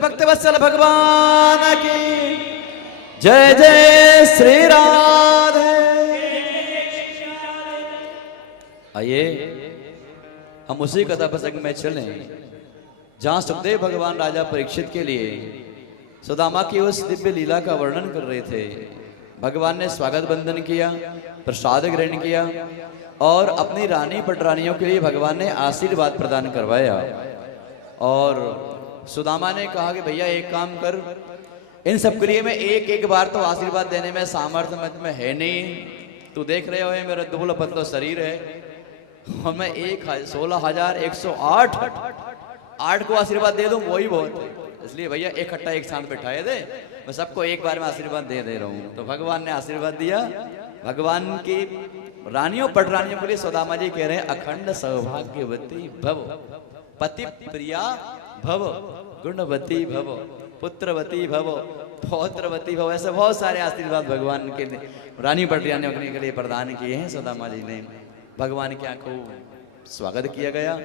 भक्तवत्सल भगवान की जय जय श्री राधे। आइए हम उसी कथा प्रसंग में चलें जहां सुखदेव भगवान राजा परीक्षित के लिए सुदामा की उस दिव्य लीला का वर्णन कर रहे थे। भगवान ने स्वागत बंदन किया, प्रसाद ग्रहण किया और अपनी रानी पटरानियों के लिए भगवान ने आशीर्वाद प्रदान करवाया। और सुदामा ने कहा कि भैया एक काम कर, इन सब के लिए मैं एक एक बार तो आशीर्वाद देने में सामर्थ्य में है नहीं। तू देख रहे हो मेरा दुबला पतला शरीर है और मैं 16,108 को आशीर्वाद दे दूं वही बहुत है। इसलिए भैया इकट्ठा एक साथ बैठाए दे, मैं सबको एक बार में आशीर्वाद दे रहा हूँ। तो भगवान ने आशीर्वाद दिया। भगवान की रानियों पटरानियों के लिए सुदामा जी कह रहे हैं अखंड सौभाग्यवती भव, पति प्रिया भव, गुणवती भव, पुत्रवती भव, पौत्रवती भव। ऐसे बहुत सारे आशीर्वाद भगवान के रानी पटरानियों के लिए प्रदान किए हैं सुदामा जी ने। भगवान के खूब स्वागत किया गया।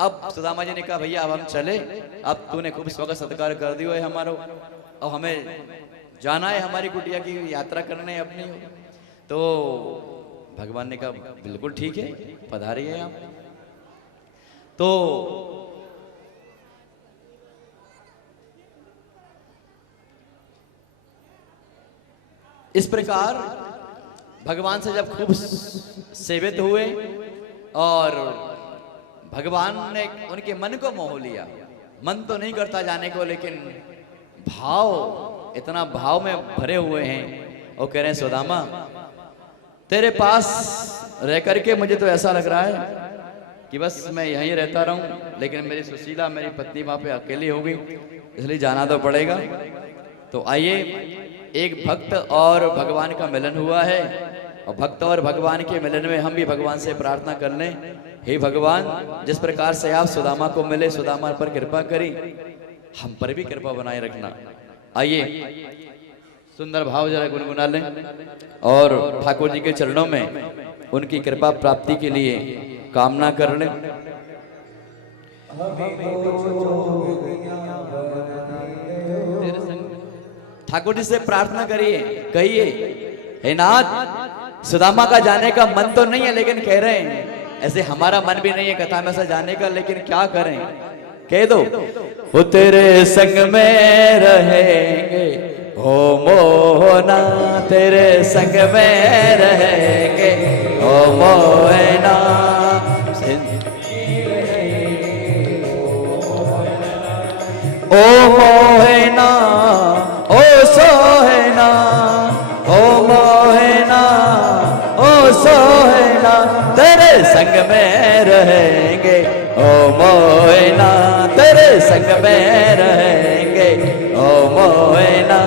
अब सुदामा जी ने कहा भैया अब हम चले, अब तूने खूब स्वागत सत्कार कर दियो है हमारो, अब हमें जाना है हमारी कुटिया की यात्रा करने अपनी। तो भगवान ने कहा बिल्कुल ठीक है, पधारिए आप। तो इस प्रकार भगवान से जब खूब सेवित हुए और भगवान ने उनके मन को मोह लिया। मन तो नहीं करता जाने को, लेकिन भाव, इतना भाव में भरे हुए हैं। और कह रहे हैं सुदामा तेरे पास रह करके मुझे तो ऐसा लग रहा है कि बस मैं यहीं रहता रहूं, लेकिन मेरी सुशीला मेरी पत्नी वहां पे अकेली होगी, इसलिए जाना तो पड़ेगा। तो आइए, एक भक्त और भगवान का मिलन हुआ है और भक्त और भगवान के मिलन में हम भी भगवान से प्रार्थना कर लें, हे भगवान जिस प्रकार से आप सुदामा को मिले, सुदामा पर कृपा करी, हम पर भी कृपा बनाए रखना। आइए सुंदर भाव जरा गुनगुना लें और ठाकुर जी के चरणों में उनकी कृपा प्राप्ति के लिए कामना कर लें। ठाकुर जी से प्रार्थना करिए, कहिए हे नाथ सुदामा का जाने का मन तो नहीं है, लेकिन कह रहे हैं ऐसे हमारा मन भी नहीं है कथा में से जाने का, लेकिन क्या करें, कह दो वो तेरे संग में रहेंगे हो मोहना, तेरे संग में रहेंगे हो मोहना। ओ मोहना ओ सोहना, ओ मोहना ओ सोहना, तेरे संग में रहेंगे ओ मोहना, तेरे संग में रहेंगे ओ मोहना,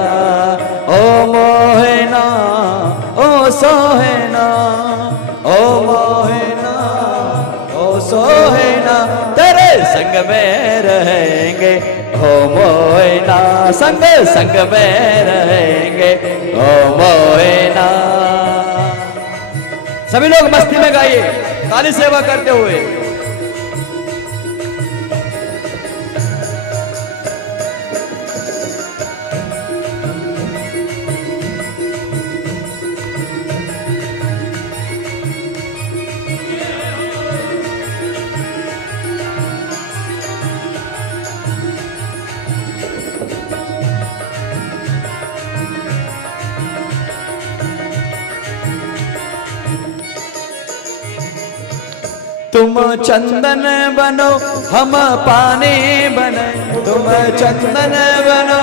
ओ मोहना ओ सोहना, ओ मोहना ओ सोहना, तेरे संग में रहेंगे हो मोहना, संग संग में रहेंगे हो मोहना। सभी लोग मस्ती में गाइए, ताली सेवा करते हुए। तुम चंदन बनो हम पानी बने, तुम चंदन बनो,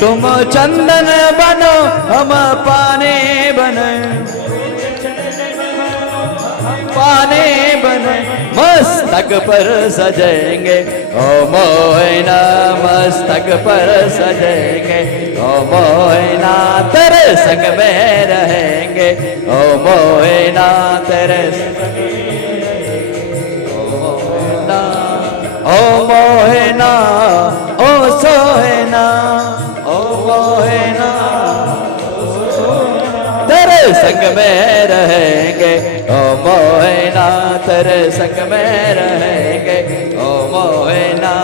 तुम चंदन बनो हम पानी बने, दीवाने बने मस्तक पर सजेंगे ओ मोहिना मस्तक पर सजेंगे ओ मोहिना तेरे संग में रहेंगे ओ मोहिना तेरे ओ मोहिना ओ सोहिना ओ मोहिना तेरे संग में रहेंगे ओ मोहिना तेरे संग में रहेंगे ओ मोहिना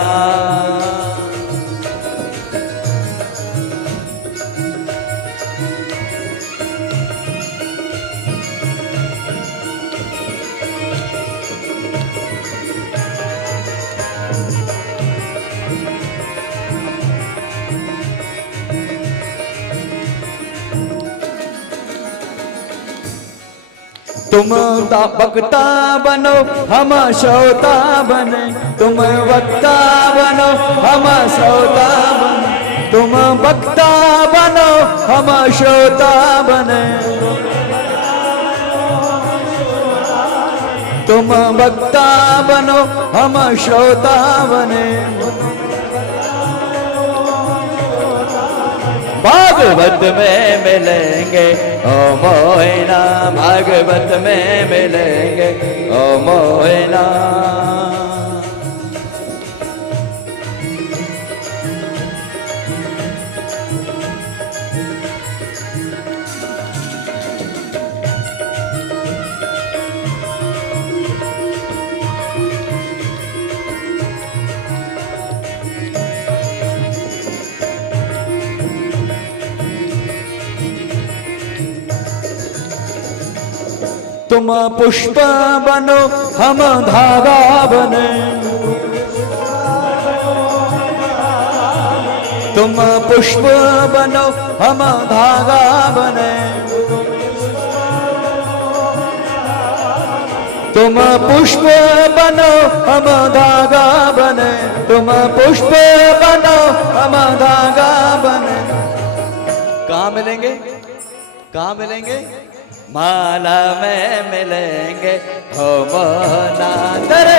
तुम वक्ता बनो हम श्रोता बने तुम वक्ता बनो हम श्रोता बने तुम वक्ता बनो हम श्रोता बने तुम वक्ता बनो हम श्रोता बने भागवत में मिलेंगे ओ मोहिना भागवत में मिलेंगे ओ मोहिना तुम पुष्प बनो हम धागा बने तुम पुष्प बनो हम धागा बने तुम पुष्प बनो हम धागा बने तुम पुष्प बनो हम धागा बने कहाँ मिलेंगे कहाँ मिलेंगे माला में मिलेंगे हो मोहना तेरे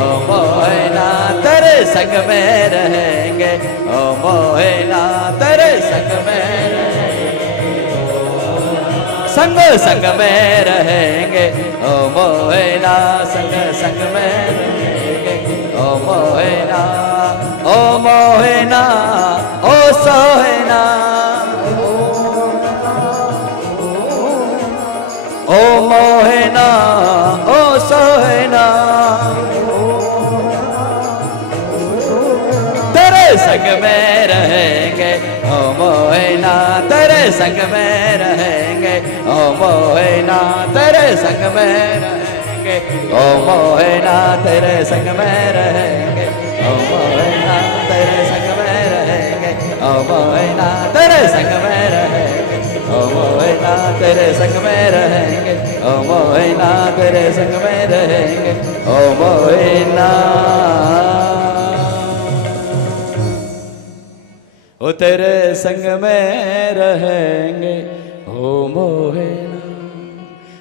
ओ मोहना तेरे संग में रहेंगे ओ मोहना तेरे संग में संग संग में रहेंगे ओ मोहना संग संग में रहेंगे ओ मोहना ओ मोहना ओ सोहना ओ मोहना ओ सोहना तेरे संग में रहेंगे ओ मोहना तेरे संग में रहेंगे ओ मोहना तेरे संग में रहेंगे ओ मोहना तेरे संग में रहेंगे ओ मोहना तेरे संग में रहेंगे ओ मोहना तेरे संग में रहेंगे ओ मोहना तेरे संग में रहेंगे ओ मोहना तेरे संग में रहेंगे ओ मोहना ओ तेरे संग में रहेंगे ओ मोहना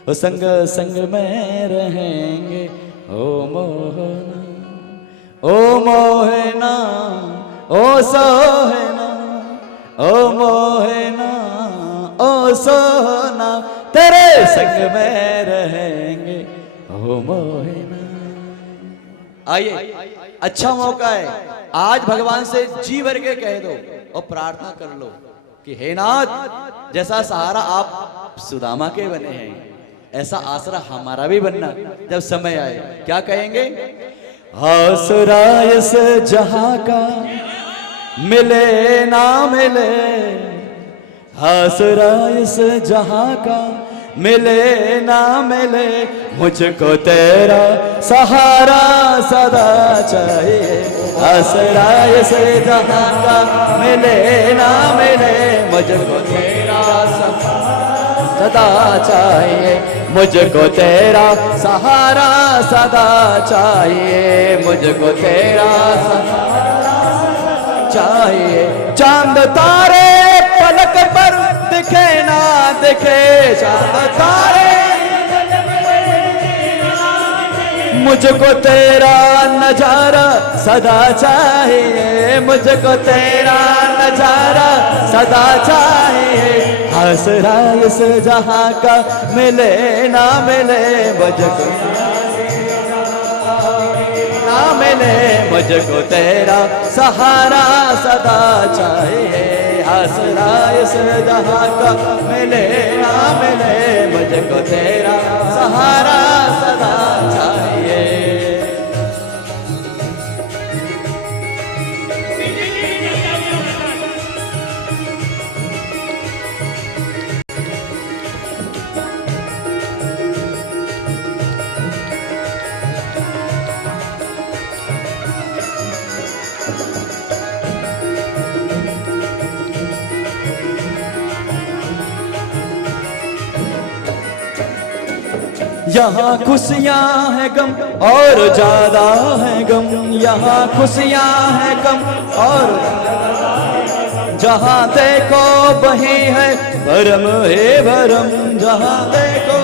ओ संग संग में रहेंगे ओ मोहना ओ मोहना ओ सोहना ओ मोहना ओ सोना तेरे संग में रहेंगे ओ मोहना आइए अच्छा मौका है आज भगवान से जी भर के कह दो और प्रार्थना कर लो कि हे नाथ जैसा सहारा आप सुदामा के बने हैं ऐसा आसरा हमारा भी बनना जब समय आए क्या कहेंगे आसरा इस जहां का मिले ना मिले आसरा इस जहां का मिले ना मिले मुझको तेरा सहारा सदा चाहिए आसरा इस जहां का मिले ना मिले मुझको तेरा सदा चाहिए मुझको तेरा सहारा सदा चाहिए मुझको तेरा सहारा चाहिए चांद तारे पलक पर दिखे ना दिखे चांद तारे मुझको तेरा नजारा सदा चाहिए, मुझको तेरा नजारा सदा चाहिए। आसरा इस जहां का मिले ना मिले, मुझको ना मिले, मुझको तेरा सहारा सदा चाहिए। आसरा इस जहां का मिले ना मिले, मुझको तेरा सहारा सदा चाहिए। यहाँ खुशियाँ है गम और ज्यादा है गम, यहाँ खुशियाँ है गम और जहाँ देखो वही है भरम हे भरम, जहाँ देखो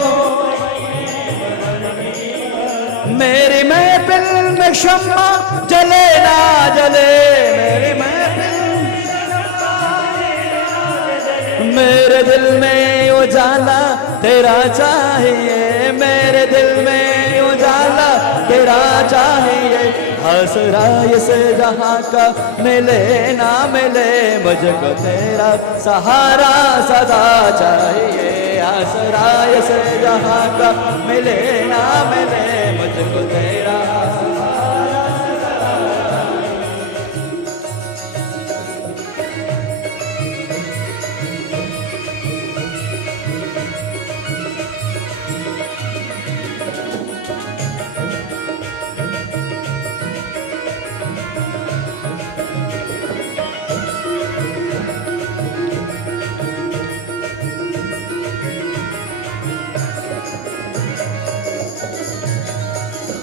मेरी महफिल में शम्मा जले ना जले, मेरी महफिल मेरे दिल में उजाला तेरा चाहिए, मेरे दिल में उजाला तेरा चाहिए। आसरा इस जहां का मिले ना मिले, मुझको तेरा सहारा सदा चाहिए। आसरा इस जहां का मिले ना मिले, मुझको तेरा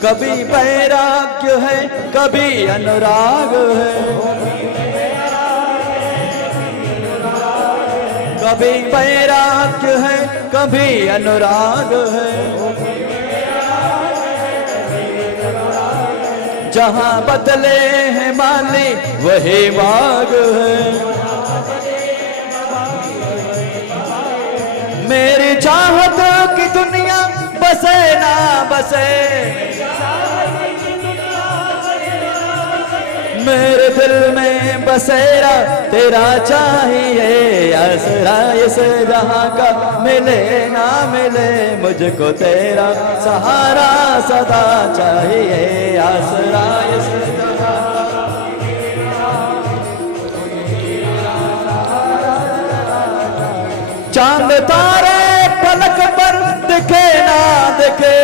कभी वैराग्य है कभी अनुराग है, कभी वैराग्य है कभी अनुराग है। जहाँ बदले हैं माली वही बाग है, मेरी चाहत की दुनिया बसे ना बसे, मेरे दिल में बसेरा तेरा चाहिए। आसरा इस जहां का मिले ना मिले, मुझको तेरा सहारा सदा चाहिए। आसरा इस जहां चांद तारे पलक पर दिखे ना दिखे,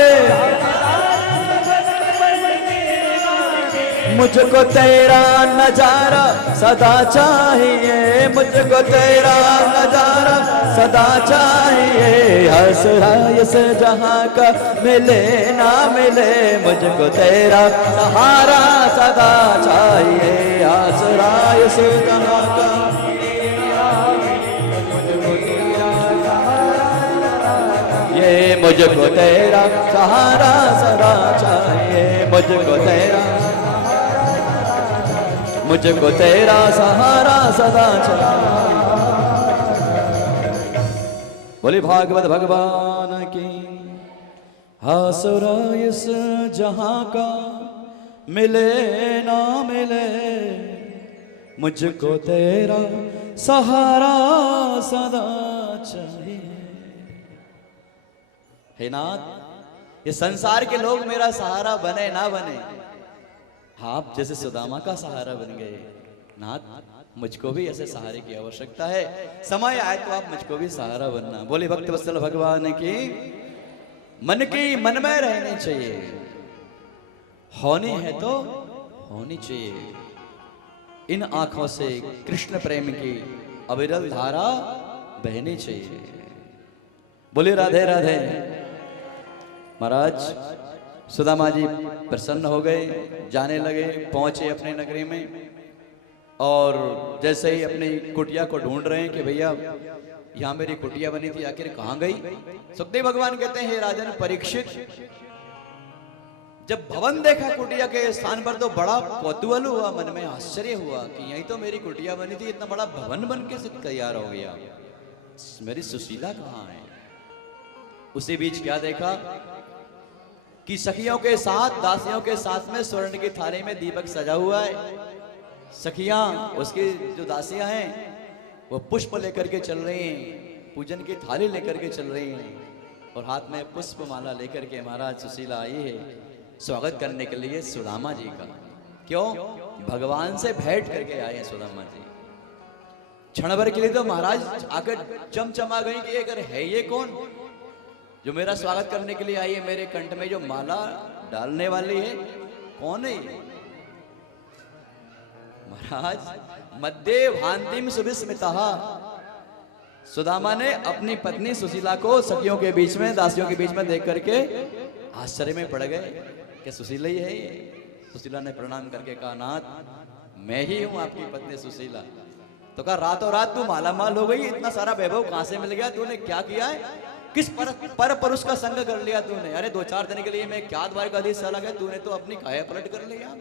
मुझको तेरा नजारा सदा चाहिए, मुझको तेरा नजारा सदा चाहिए। आसरा इस जहां का मिले ना मिले, मुझको तेरा सहारा सदा चाहिए। आसरा इस जहां का ये मुझको तेरा सहारा सदा चाहिए, मुझको तेरा मुझको तेरा सहारा सदा चाहिए। बोले भागवत भगवान की। आसरा इस जहां का मिले ना मिले, मुझको तेरा सहारा सदा चाहिए। हे नाथ, ये संसार के लोग मेरा सहारा बने ना बने, आप जैसे सुदामा का सहारा बन गए। नाथ, मुझको भी ऐसे सहारे की आवश्यकता है, समय आए तो आप मुझको भी सहारा बनना। बोले भक्त वत्सल भगवान की। मन की मन में रहनी चाहिए, होनी है तो होनी चाहिए। इन आंखों से कृष्ण प्रेम की अविरल धारा बहनी चाहिए। बोले राधे राधे। महाराज सुदामा जी प्रसन्न हो गए, जाने लगे, पहुंचे अपने नगरी में। और जैसे ही अपनी कुटिया को ढूंढ रहे हैं कि भैया यहाँ मेरी कुटिया बनी थी, आखिर कहाँ गई। सुखदेव भगवान कहते हैं, हे राजन परीक्षित, जब भवन देखा कुटिया के स्थान पर तो बड़ा कौतूहल हुआ, मन में आश्चर्य हुआ कि यही तो मेरी कुटिया बनी थी, इतना बड़ा भवन बन के तैयार हो गया, मेरी सुशीला कहाँ है। उसी बीच क्या देखा कि सखियों के साथ, दासियों के साथ में स्वर्ण की थाली में दीपक सजा हुआ है। सखियां, उसकी जो दासियां हैं, वो पुष्प लेकर के चल रही हैं, पूजन की थाली लेकर के चल रही हैं, और हाथ में पुष्प माला लेकर के महाराज सुशीला आई है स्वागत करने के लिए सुदामा जी का। क्यों? भगवान से भेंट करके आए हैं सुदामा जी। क्षण भर के लिए तो महाराज आकर चमचमा गई कि अगर है ये कौन जो मेरा स्वागत करने के लिए आई है, मेरे कंठ में जो माला डालने वाली है, कौन है ये? महाराज मध्य भांतिम सुविस्मितः, सुदामा ने अपनी पत्नी सुशीला को सखियों के बीच में, दासियों के बीच में देख करके आश्चर्य में पड़ गए कि सुशीला ही है ये। सुशीला ने प्रणाम करके कहा, नाथ मैं ही हूं आपकी पत्नी सुशीला। तो कहा, रातों रात तू मालामाल हो गई, इतना सारा वैभव कहां से मिल गया, तूने क्या किया है, किस पर पुरुष का संग कर लिया तूने? अरे 2-4 दिन के लिए मैं क्या द्वारकाधीश चला गया, तूने तो अपनी काया पलट कर लिया।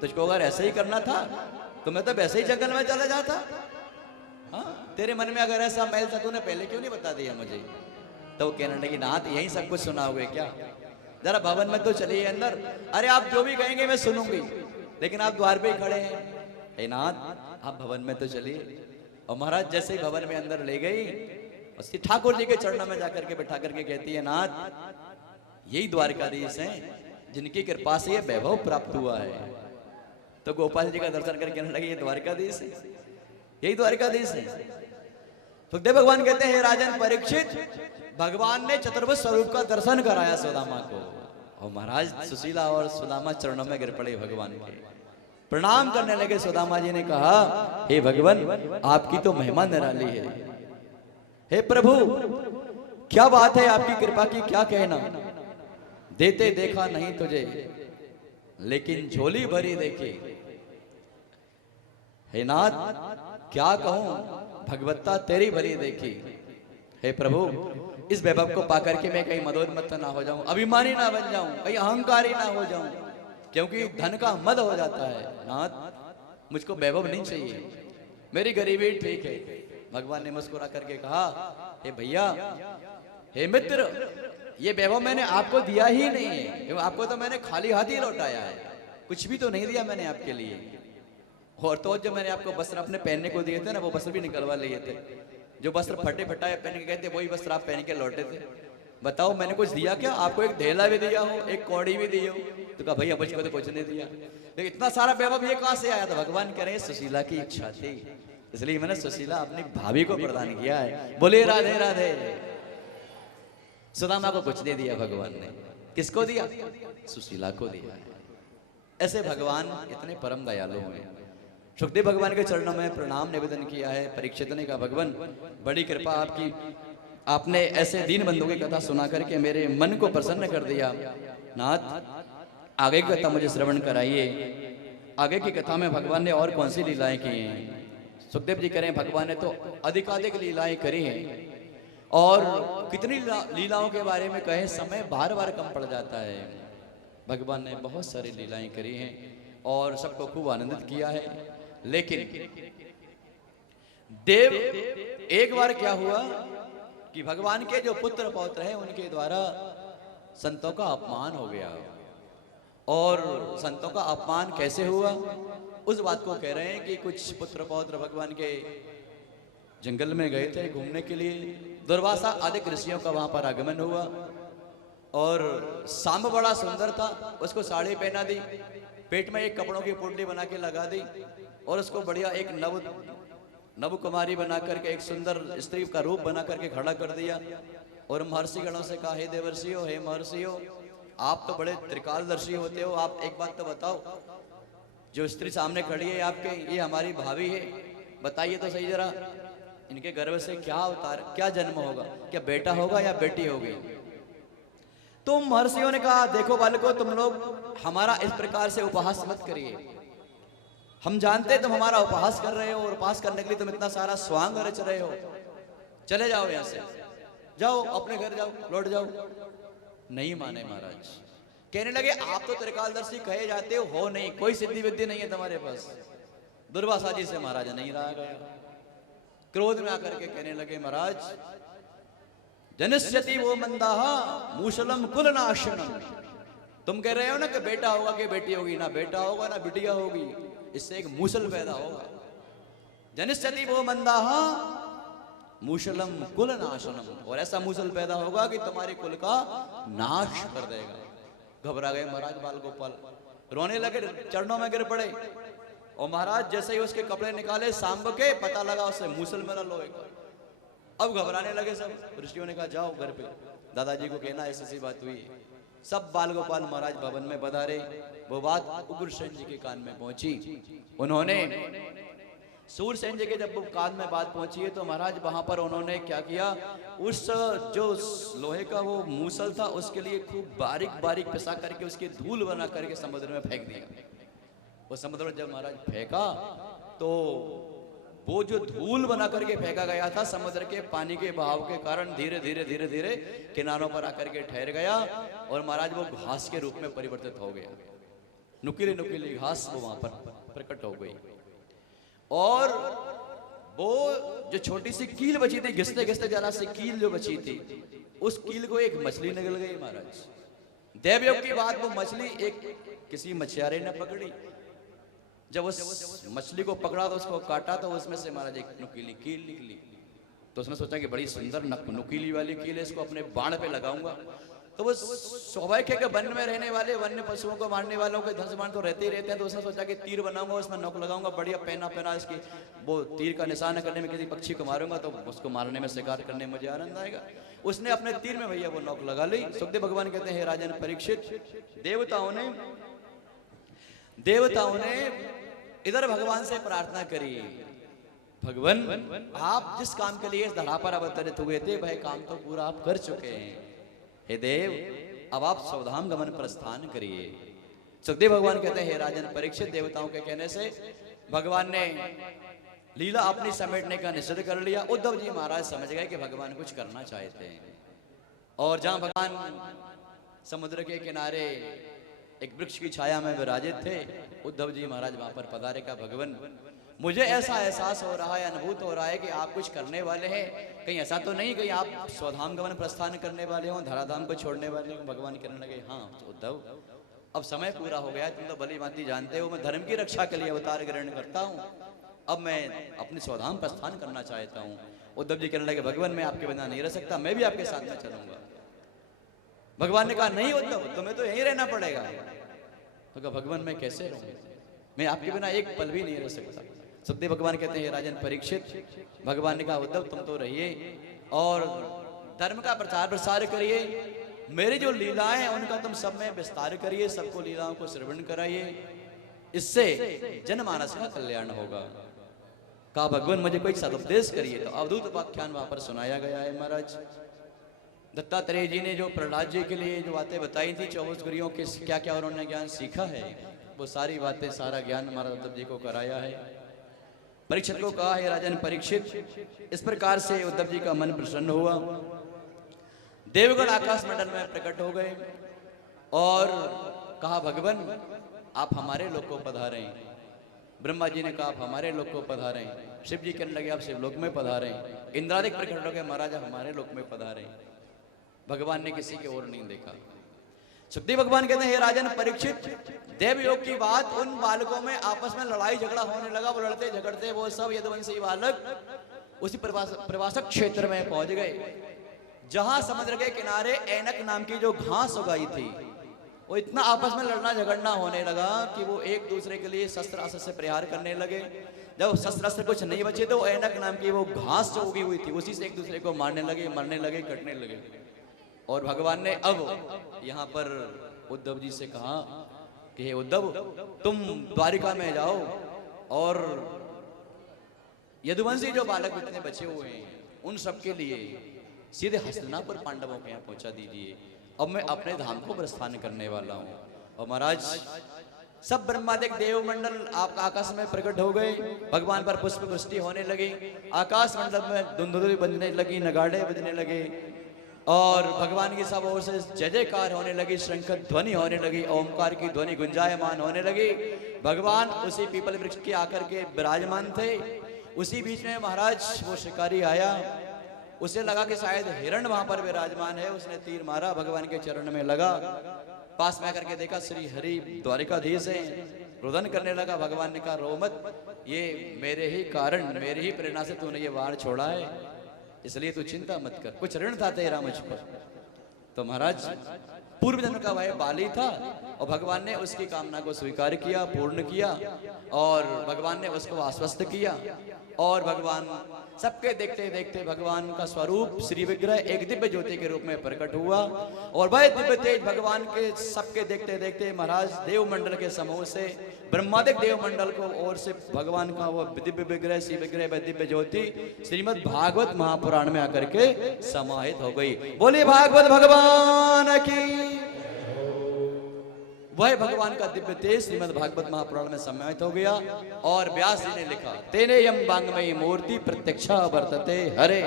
तुझको अगर ऐसे ही करना था तो मैं तो वैसे ही जंगल में चला जाता। हाँ, तेरे मन में अगर ऐसा मैल था, तूने पहले क्यों नहीं बता दिया मुझे? तो वो कहने लगी, नाथ यही सब कुछ सुना हुए क्या, जरा भवन में तो चलिए अंदर। अरे आप जो भी कहेंगे मैं सुनूंगी, लेकिन आप द्वार पे ही खड़े हैं। हे नाथ आप भवन में तो चलिए। और महाराज जैसे ही भवन में अंदर ले गई, उसकी ठाकुर जी के चरणों में जाकर के बैठा करके कहती है, नाथ यही द्वारकाधीश हैं जिनकी कृपा से ये वैभव प्राप्त हुआ है। तो गोपाल जी का दर्शन करके कहने लगे, ये द्वारकाधीश है, यही द्वारकाधीश है। सुखदेव भगवान कहते हैं, राजन परीक्षित, भगवान ने चतुर्भुज स्वरूप का दर्शन कराया सुदामा को। और महाराज सुशीला और सुदामा चरणों में गिर पड़े भगवान के, प्रणाम करने लगे। सुदामा जी ने कहा, हे भगवान आपकी तो महिमा निराली है। हे प्रभु क्या बात है, आपकी कृपा की क्या कहना, देते देखा नहीं तुझे लेकिन झोली भरी देखी। हे नाथ क्या कहूं, भगवत्ता तेरी भरी देखी। हे प्रभु इस वैभव को पाकर के मैं कहीं मदोन्मत्त ना हो जाऊं, अभिमानी ना बन जाऊं, कहीं अहंकारी ना हो जाऊं, क्योंकि धन का मद हो जाता है। नाथ मुझको वैभव नहीं चाहिए, मेरी गरीबी ठीक है। भगवान ने मुस्कुरा करके कहा, हे भैया, हे मित्र, ये वैभव मैंने आपको दिया ही नहीं है, आपको तो मैंने खाली हाथ ही लौटाया है, कुछ भी तो नहीं दिया मैंने आपके लिए। और तो जो मैंने आपको वस्त्र अपने पहनने को दिए थे ना, वो वस्त्र भी निकलवा लिए थे। जो वस्त्र फटे फटाए पहन के गए थे, वही वस्त्र आप पहन के लौटे थे। बताओ मैंने कुछ दिया क्या आपको? एक ढेला भी दिया हो, एक कौड़ी भी दी हो? तो कहा भैया मुझको तो कुछ नहीं दिया। लेकिन इतना सारा वैभव ये कहां से आया था? भगवान कह रहे हैं सुशीला की इच्छा थी, इसलिए मैंने सुशीला अपनी भाभी को प्रदान किया है। बोले राधे राधे। सुदामा को कुछ नहीं दिया भगवान ने, किसको दिया? सुशीला को दिया। ऐसे भगवान इतने परम दयालु हैं। सुखदेव भगवान के चरणों में प्रणाम निवेदन किया है। परीक्षित ने कहा, भगवान बड़ी कृपा आपकी, आपने ऐसे दीन बंधु की कथा सुना करके मेरे मन को प्रसन्न कर दिया। नाथ आगे की कथा मुझे श्रवण कराइए। आगे की कथा में भगवान ने और कौन सी लीलाएं की हैं? सुखदेव जी कह रहे हैं, भगवान ने तो अधिकाधिक लीलाएं करी हैं, और कितनी लीलाओं के बारे में कहे समय बार बार कम पड़ जाता है। भगवान ने बहुत सारी लीलाएं करी हैं और सबको खूब आनंदित किया है। लेकिन देव एक बार क्या हुआ कि भगवान के जो पुत्र पौत्र हैं उनके द्वारा संतों का अपमान हो गया। और संतों का अपमान कैसे हुआ उस बात को कह रहे हैं कि कुछ पुत्र पौत्र भगवान के जंगल में गए थे घूमने के लिए। दुर्वासा आदि ऋषियों का वहां पर आगमन हुआ और सांब बड़ा सुंदर था, उसको साड़ी पहना दी, पेट में एक कपड़ों की पुंडली बना के लगा दी और उसको बढ़िया एक नव कुमारी बना करके एक सुंदर स्त्री का रूप बना करके खड़ा कर दिया। और महर्षि गणों से कहा, हे देवर्षियों, हे महर्षियों, आप तो बड़े त्रिकालदर्शी होते हो, आप एक बात तो बताओ, जो स्त्री सामने खड़ी है आपके, ये हमारी भाभी है, बताइए तो सही जरा, इनके गर्भ से क्या अवतार, क्या जन्म होगा, क्या बेटा होगा या बेटी होगी? तो महर्षियों ने कहा, देखो बालको, तुम लोग हमारा इस प्रकार से उपहास मत करिए। हम जानते तुम हमारा उपहास कर रहे हो और उपहास करने के लिए तुम इतना सारा स्वांग रच रहे हो, चले जाओ यहाँ से, जाओ अपने घर जाओ, लौट जाओ। नहीं माने महाराज, कहने लगे आप तो त्रिकालदर्शी कहे जाते हो नहीं, कोई सिद्धि विद्या नहीं है तुम्हारे पास। दुर्वासा जी से महाराज नहीं रहा गया, क्रोध में आकर के कहने लगे महाराज जनिष्यति वो मंदाहा मूसलम कुल नाशनम। तुम कह रहे हो ना कि बेटा होगा कि बेटी होगी, ना बेटा होगा ना बिटिया होगी, इससे एक मूसल पैदा होगा। जनिष्यति वो मंदाहा मूसलम कुल नाशनम, और ऐसा मूसल पैदा होगा कि तुम्हारे कुल का नाश कर देगा। घबरा गए महाराज बाल गोपाल, रोने लगे, चरणों में गिर पड़े। और महाराज जैसे ही उसके कपड़े निकाले सांब के, पता लगा उसे मूसल मेरा लोहे का। अब घबराने लगे सब। ऋषियों ने कहा जाओ घर पे दादाजी को कहना ऐसी सी बात हुई है। सब बाल गोपाल महाराज भवन में पधारे। वो बात उग्रसेन जी के कान में पहुंची। उन्होंने सूरसेन जी के जब वो कान में बात पहुंची है तो महाराज वहां पर उन्होंने क्या किया, उस जो लोहे का वो मूसल था उसके लिए खूब बारीक बारीक पिसा करके उसकी धूल बना करके समुद्र में फेंक दिया। वो समुद्र में जब महाराज फेंका तो वो जो धूल बना करके फेंका गया था समुद्र के पानी के बहाव के कारण धीरे धीरे धीरे धीरे किनारों पर आकर के ठहर गया और महाराज वो घास के रूप में परिवर्तित हो गया। नुकीली नुकीली घास वो वहां पर प्रकट हो गई और वो जो छोटी सी कील बची थी, घिसते घिसते जरा सी कील जो बची थी, उस कील को एक मछली निकल गई महाराज। देवयोग की बात, वो मछली एक किसी मछियारे ने पकड़ी। जब उस मछली को पकड़ा तो उसको काटा तो उसमें से महाराज एक नुकीली कील निकली। तो उसने सोचा कि बड़ी सुंदर नुकीली वाली कील है, इसको अपने बाण पे लगाऊंगा। तो वो स्वाभाविक है कि वन में रहने वाले वन्य पशुओं को मारने वालों के धनुष बाण तो रहते ही रहते हैं। तो उसने सोचा कि तीर बनाऊंगा, उसमें नोक लगाऊंगा, बढ़िया पहना पहना इसकी वो तीर का निशाना करने में किसी पक्षी को मारूंगा तो उसको मारने में शिकार करने में मुझे आनंद आएगा। उसने अपने तीर में भैया वो नोक लगा ली। सुखदेव भगवान कहते हैं राजन परीक्षित, देवताओं ने इधर भगवान से प्रार्थना करी, भगवान आप जिस काम के लिए इस धरा पर अवतरित हुए थे वह काम तो पूरा आप कर चुके हैं। हे देव अब आप स्वधाम गमन प्रस्थान करिए। सुखदेव भगवान कहते हैं राजन परीक्षित, देवताओं के कहने से भगवान ने लीला अपनी समेटने का निश्चय कर लिया। उद्धव जी महाराज समझ गए कि भगवान कुछ करना चाहते हैं और जहां भगवान समुद्र के किनारे एक वृक्ष की छाया में विराजित थे, उद्धव जी महाराज वहां पर पधारे। का भगवान मुझे ऐसा एहसास हो रहा है, अनुभूत हो रहा है कि आप कुछ करने वाले हैं। कहीं ऐसा तो नहीं कहीं आप स्वधाम गमन प्रस्थान करने वाले हो, धराधाम को छोड़ने वाले हो। भगवान कहने लगे हाँ उद्धव अब समय पूरा हो गया, तुम तो भली भांति जानते हो मैं धर्म की रक्षा के लिए अवतार ग्रहण करता हूँ, अब मैं अपने स्वधाम प्रस्थान करना चाहता हूँ। उद्धव जी कहने लगे भगवान मैं आपके बिना नहीं रह सकता, मैं भी आपके साथ में चलूंगा। भगवान ने कहा नहीं उद्धव तुम्हें तो यहीं रहना पड़ेगा। तो कहा भगवान मैं कैसे रहूं, मैं आपके बिना एक पल भी नहीं रह सकता। सुखदेव भगवान कहते हैं राजन परीक्षित, भगवान ने कहा उद्धव तुम तो रहिए और धर्म का प्रचार प्रसार करिए, मेरी जो लीलाएं हैं उनका तुम सब में विस्तार करिए, सबको लीलाओं को श्रवण कराइए, इससे जनमानस का कल्याण होगा। कहा भगवान मुझे कोई सदुपदेश करिए। तो अवधूत व्याख्यान वहां पर सुनाया गया है महाराज। दत्तात्रेय जी ने जो प्रहलाद जी के लिए जो बातें बताई थी 24 गुरियों के क्या क्या उन्होंने ज्ञान सीखा है, वो सारी बातें सारा ज्ञान हमारा उद्धव जी को कराया है। परीक्षित को कहा है राजन परीक्षित, इस प्रकार से उद्धव जी का मन प्रसन्न हुआ। देवगण आकाश मंडल में प्रकट हो गए और कहा भगवान आप हमारे लोक को पधारे। ब्रह्मा जी ने कहा आप हमारे लोक को पधारे। शिव जी कहने लगे आप शिव लोक में पधारे। इंद्रादिक प्रकट हो गए महाराज हमारे लोक में पधारे। भगवान ने किसी की ओर नहीं देखा। सुखदेव भगवान कहते हैं हे राजन परीक्षित, देवयोग की बात उन बालकों में आपस में लड़ाई झगड़ा होने लगा। वो लड़ते झगड़ते वो सब यदुवंशी बालक उसी प्रवासक क्षेत्र में पहुंच गए जहां समुद्र के किनारे ऐनक नाम की जो घास उगाई थी, वो इतना आपस में लड़ना झगड़ना होने लगा कि वो एक दूसरे के लिए शस्त्र अस्त्र से प्रहार करने लगे। जब शस्त्र अस्त्र कुछ नहीं बचे तो ऐनक नाम की वो घास जो उगी हुई थी उसी से एक दूसरे को मारने लगे, मरने लगे, कटने लगे। और भगवान ने अब यहाँ पर उद्धव जी से कहा कि हे उद्धव तुम द्वारिका में जाओ और यदुवंशी जो बालक इतने बचे हुए हैं उन सब के लिए सीधे हस्तिनापुर पांडवों के यहाँ पहुंचा दीजिए। अब मैं अपने धाम को प्रस्थान करने वाला हूँ। और महाराज सब ब्रह्मादिक देवमंडल आपका आकाश में प्रकट हो गए। भगवान पर पुष्प वृष्टि होने लगी। आकाश मंडल में धुंधुली बजने लगी, नगाड़े बजने लगे और भगवान की सब ओर से जय जयकार होने लगी, शंख ध्वनि होने लगी, ओमकार की ध्वनि गुंजायमान होने लगी। भगवान उसी पीपल वृक्ष के आकर के विराजमान थे। उसी बीच में महाराज वो शिकारी आया, उसे लगा कि शायद हिरण वहां पर विराजमान है। उसने तीर मारा, भगवान के चरण में लगा। पास में आकर के देखा श्री हरि द्वारिकाधीश है, रुदन करने लगा। भगवान ने कहा रो मत, ये मेरे ही कारण, मेरी ही प्रेरणा से तूने ये वार छोड़ा है, इसलिए तू चिंता मत कर, कुछ ऋण था तेरा मुझ पर। तो महाराज पूर्व जन्म का वह बाली था और भगवान ने उसकी कामना को स्वीकार किया, पूर्ण किया और भगवान ने उसको आश्वस्त किया। और भगवान सबके देखते देखते भगवान का स्वरूप श्री विग्रह एक दिव्य ज्योति के रूप में प्रकट हुआ। और वह दिव्य तेज भगवान के सबके देखते देखते महाराज देवमंडल के समूह से ब्रह्मादिक देवमंडल को ओर से भगवान का वो दिव्य विग्रह श्री विग्रह व दिव्य ज्योति श्रीमद् भागवत महापुराण में आकर के समाहित हो गई। बोलिए भागवत भगवान की। वह भगवान का दिव्य तेज श्रीमद् भागवत महापुराण में समाहित हो गया। और व्यास जी ने लिखा तेने यम वांग्मयी मूर्ति प्रत्यक्षा वर्तते हरे,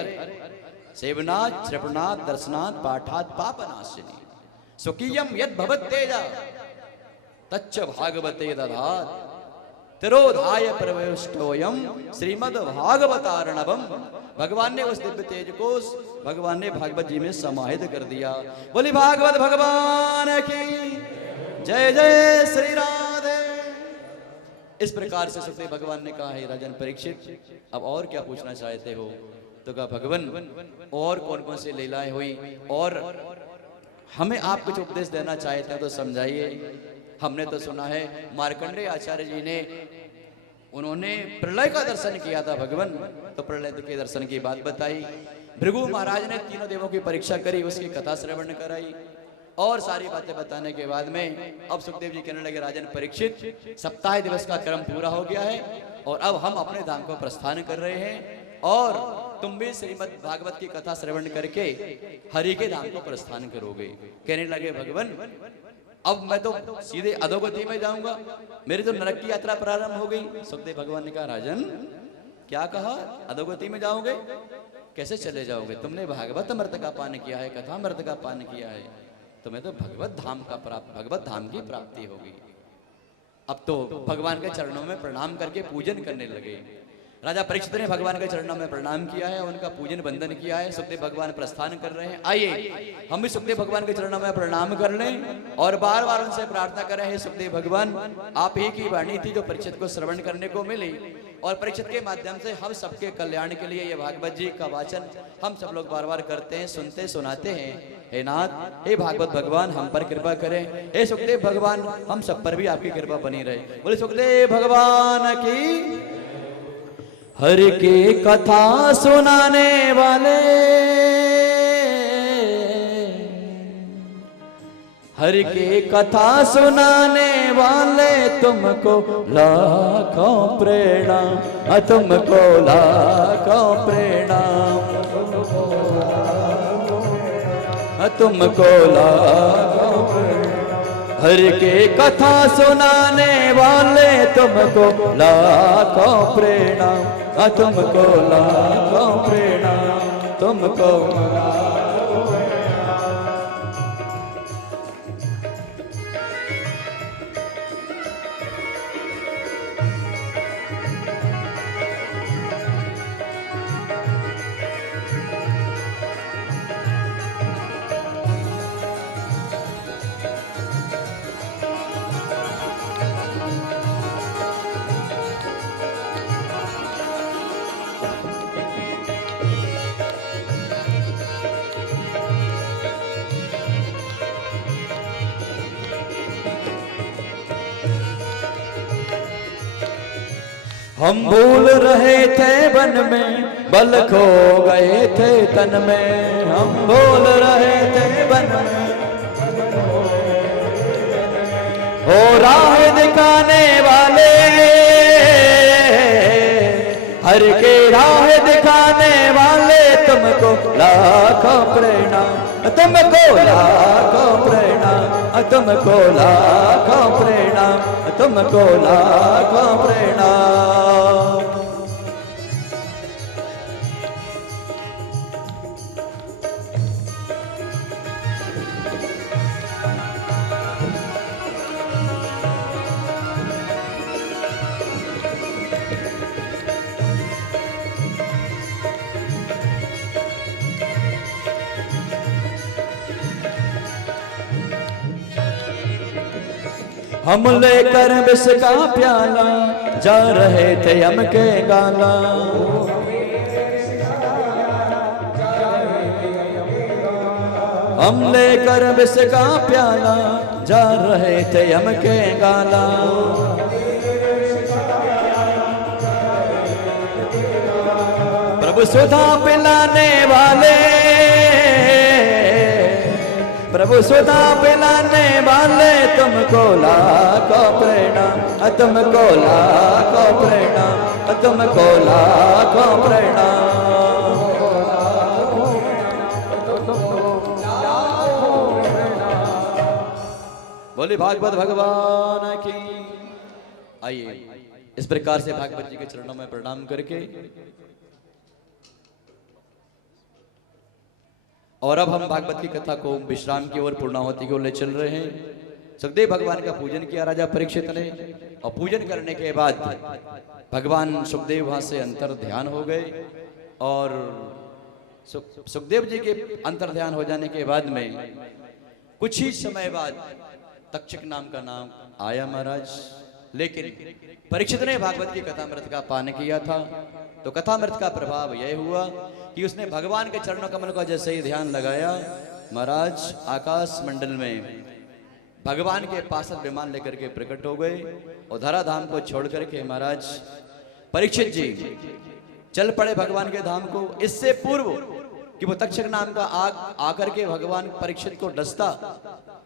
सेवनात् श्रवणात् दर्शनात् पाठात् पापनाशिनी, स्वकीयम यद भवत् तेजा तच्च भागवते दधात्, तिरोधाय प्रविष्टोयम श्रीमद् भागवतार्णवम। भगवान ने उस दिव्य तेज को भगवान ने भागवत जी में समाहित कर दिया। बोली भागवत भगवान की जय जय श्री राधे। इस प्रकार से सुखदेव भगवान ने कहा है राजन परीक्षित, अब और क्या पूछना चाहते हो? तो कहा भगवान और कौन कौन सी लीलाएं हुई और हमें आप कुछ उपदेश देना चाहते हैं तो समझाइए। हमने तो सुना है मार्कंडेय आचार्य जी ने उन्होंने प्रलय का दर्शन किया था भगवान, तो प्रलय के दर्शन की बात बताई। भृगु महाराज ने तीनों देवों की परीक्षा करी, उसकी कथा श्रवण कराई और सारी बातें बताने के बाद में अब सुखदेव जी कहने लगे राजन परीक्षित, सप्ताह दिवस का क्रम पूरा हो गया है और अब हम अपने धाम को प्रस्थान कर रहे हैं और तुम भी श्रीमद् भागवत की कथा श्रवण करके हरि के धाम को प्रस्थान करोगे। कहने लगे भगवान अब मैं तो सीधे अधोगति में जाऊंगा, मेरी तो नरक की यात्रा प्रारंभ हो गई। सुखदेव भगवान ने कहा राजन क्या कहा, अधोगति में जाओगे? कैसे चले जाओगे? तुमने भागवत अमृत का पान किया है, कथा अमृत का पान किया है, तुम्हें तो भगवत धाम की प्राप्ति होगी। अब तो भगवान के चरणों में प्रणाम करके पूजन करने लगे। राजा परीक्षित ने भगवान के चरणों में प्रणाम किया है, उनका पूजन बंदन किया है। सुखदेव भगवान प्रस्थान कर रहे हैं। आइए हम भी सुखदेव भगवान के चरणों में प्रणाम कर लें और बार बार उनसे प्रार्थना करें, हे सुखदेव भगवान आप ही की वाणी थी जो परीक्षित को श्रवण करने को मिली और परीक्षित के माध्यम से हम सबके कल्याण के लिए ये भागवत जी का वाचन हम सब लोग बार बार करते हैं, सुनते सुनाते हैं। हे नाथ, हे भागवत भगवान हम पर कृपा करें। हे सुखदेव भगवान हम सब पर भी आपकी कृपा बनी रहे। बोले सुखदेव भगवान की। हरि की कथा सुनाने वाले, हरि की कथा सुनाने वाले तुमको लाखों प्रणाम, तुमको लाखों प्रणाम, तुमको लाखों प्रणाम। हरि की कथा सुनाने वाले तुमको लाखों प्रणाम, तुमको लाखों प्रणाम, तुमको लाखों प्रणाम। हम भूल रहे थे वन में, बल खो गए थे तन में। हम भूल रहे थे वन में, हो राह दिखाने वाले, हर के राह दिखाने वाले तुमको लाखों प्रणाम, तुमको लाखों प्रणाम, तुमको लाखों प्रणाम, तुमको लाखों प्रणाम। हम लेकर विष का प्याला जा रहे थे यम के गाला। हम लेकर विष का प्याला जा रहे थे यम के गाला। प्रभु सुधा पिलाने वाले, प्रभु सुधा पिलाने वाले, तुमको लाखों प्रणाम, तुमको लाखों प्रणाम, तुमको लाखों प्रणाम। बोले भागवत भगवान की। आइए इस प्रकार से भागवत जी के चरणों में प्रणाम करके और अब हम भागवत की कथा को विश्राम की ओर, पूर्णाहुति की ओर ले चल रहे हैं। सुखदेव भगवान का पूजन किया राजा परीक्षित ने, और पूजन करने के बाद भगवान सुखदेव वहां से अंतर ध्यान हो गए। और सुखदेव जी के अंतर ध्यान हो जाने के बाद में कुछ ही समय बाद तक्षक नाम का नाम आया महाराज। लेकिन परीक्षित ने भागवत की कथामृत का पान किया था, तो कथामृत का प्रभाव यह हुआ कि उसने भगवान के चरणों कमल का जैसे ही ध्यान लगाया, महाराज आकाश मंडल में भगवान के पार्षद विमान लेकर के प्रकट हो गए और धराधाम को छोड़ करके महाराज परीक्षित जी चल पड़े भगवान के धाम को। इससे पूर्व कि वो तक्षक नाम का आग आकर के भगवान परीक्षित को डसता,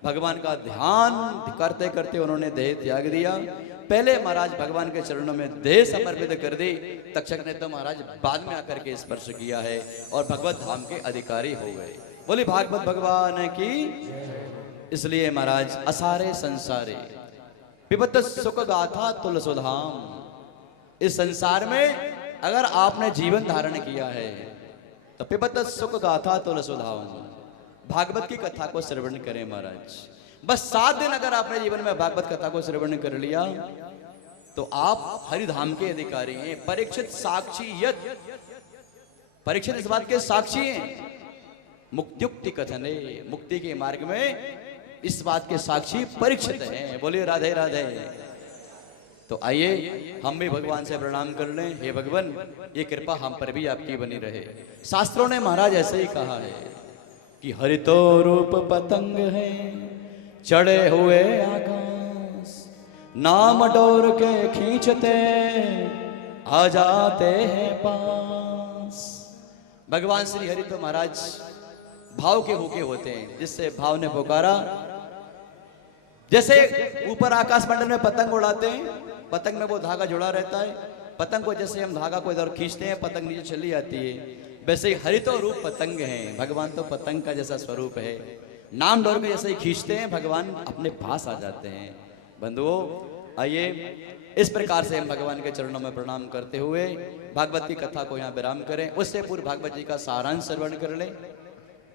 भगवान का ध्यान करते करते उन्होंने देह त्याग दिया। पहले महाराज भगवान के चरणों में देह समर्पित कर दी, तक्षक ने तो महाराज बाद में आकर के स्पर्श किया है और भगवत धाम के अधिकारी हो गए। बोली भागवत भगवान की। इसलिए महाराज असारे संसारे पिबत सुख गाथा तुलसुधाम। इस संसार में अगर आपने जीवन धारण किया है तो पिबत सुख गाथा तुलसुधाम, भागवत की कथा को श्रवण करें महाराज। बस 7 दिन अगर आपने जीवन में भागवत कथा को श्रवण कर लिया तो आप हरिधाम के अधिकारी हैं। परीक्षित साक्षी यत, परीक्षित इस बात के साक्षी हैं। मुक्त्युक्ति कथने, मुक्ति के मार्ग में इस बात के साक्षी परीक्षित हैं। बोलिए राधे राधे। तो आइए हम भी भगवान से प्रणाम कर लें। हे भगवान, ये कृपा हम पर भी आपकी बनी रहे। शास्त्रों ने महाराज ऐसे ही कहा है कि हरितो रूप पतंग है चढ़े हुए आकाश, नाम डोर के खींचते आ जाते हैं पास। भगवान श्री हरि तो महाराज भाव के भूखे होते हैं, जिससे भाव ने पुकारा। जैसे ऊपर आकाश मंडल में पतंग उड़ाते हैं, पतंग में वो धागा जुड़ा रहता है, पतंग को जैसे हम धागा को इधर खींचते हैं पतंग नीचे चली जाती है, वैसे ही हरितो रूप पतंग है। भगवान तो पतंग का जैसा स्वरूप है, नाम डोर के जैसे ही खींचते हैं भगवान अपने पास आ जाते हैं। बंधुओं आइए इस प्रकार से हम भगवान के चरणों में प्रणाम करते हुए भागवत की कथा को यहाँ विराम करें। उससे पूर्व भागवत जी का सारांश श्रवण कर लें।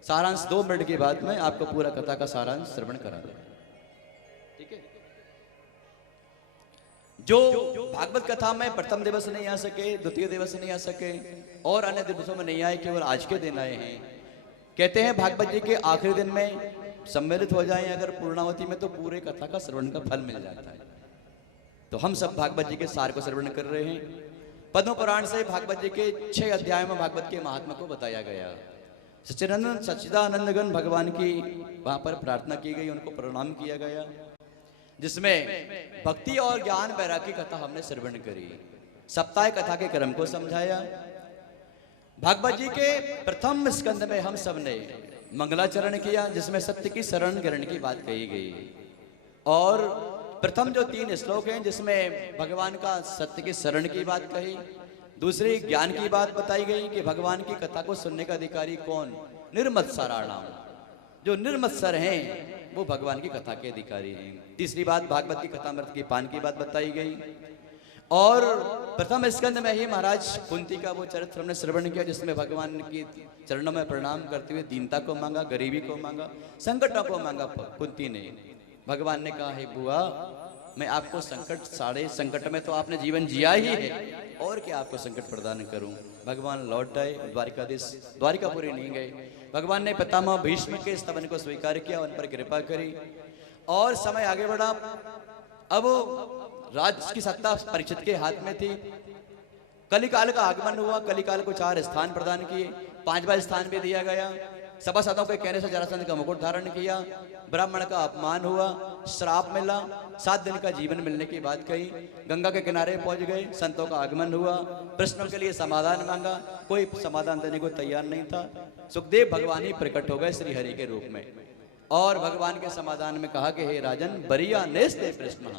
सारांश 2 मिनट के बाद में आपको पूरा कथा का सारांश श्रवण करा दें, ठीक है। जो भागवत कथा में प्रथम दिवस नहीं आ सके, द्वितीय दिवस नहीं आ सके और अन्य दिवसों में नहीं आए, केवल आज के दिन आए हैं, कहते हैं भागवत जी के आखिरी दिन में सम्मिलित हो जाएं अगर पूर्णावती में, तो पूरे कथा का श्रवण का फल मिल जाता है। तो हम सब भागवत जी के सार को श्रवण कर रहे हैं। पद्म पुराण से भागवत जी के 6 अध्याय में भागवत के महात्मा को बताया गया। सच्चिदानंदगण भगवान की वहां पर प्रार्थना की गई, उनको प्रणाम किया गया, जिसमें भक्ति और ज्ञान वैराग्य की कथा हमने श्रवण करी। सप्ताह कथा के क्रम को समझाया। भागवत जी के प्रथम स्कंद में हम सब ने मंगलाचरण किया, जिसमें सत्य की शरण ग्रहण की बात कही गई। और प्रथम जो 3 श्लोक हैं जिसमें भगवान का सत्य की शरण की बात कही, दूसरी ज्ञान की बात बताई गई कि भगवान की कथा को सुनने का अधिकारी कौन, निर्मत्सराणाम, जो निर्मत्सर हैं वो भगवान की कथा के अधिकारी हैं। तीसरी बात भागवत की कथामृत की पान की बात बताई गई। और प्रथम स्कंद में ही महाराज कुंती का वो चरित्र हमने श्रवण किया, जिसमें भगवान की चरणों में प्रणाम करते हुए दीनता को मांगा, गरीबी को मांगा, संकटों को मांगा। कुंती ने, भगवान ने कहा है बुआ मैं आपको संकट, सारे संकट में तो आपने जीवन जिया ही है, और क्या आपको संकट प्रदान करूं। भगवान लौट आए द्वारिकाधीश, द्वारिकापुरी नहीं गए। भगवान ने पितामह भीष्म के स्तवन को स्वीकार किया, उन पर कृपा करी और समय आगे बढ़ा। अब राज्य की सत्ता परीक्षित के हाथ में थी। कलिकाल का आगमन हुआ, कलिकाल को 4 स्थान प्रदान किए, 5वां स्थान भी दिया गया। सभासदों के कहने से जरासंध का मुकुट धारण किया, ब्राह्मण का अपमान हुआ, श्राप मिला, 7 दिन का जीवन मिलने की बात कही, गंगा के किनारे पहुंच गए, संतों का आगमन हुआ, प्रश्नों के लिए समाधान मांगा, कोई समाधान देने को तैयार नहीं था। सुखदेव भगवान ही प्रकट हो गए श्री हरि के रूप में, और भगवान के समाधान में कहा कि हे राजन, बरिया नेस्ते प्रश्न,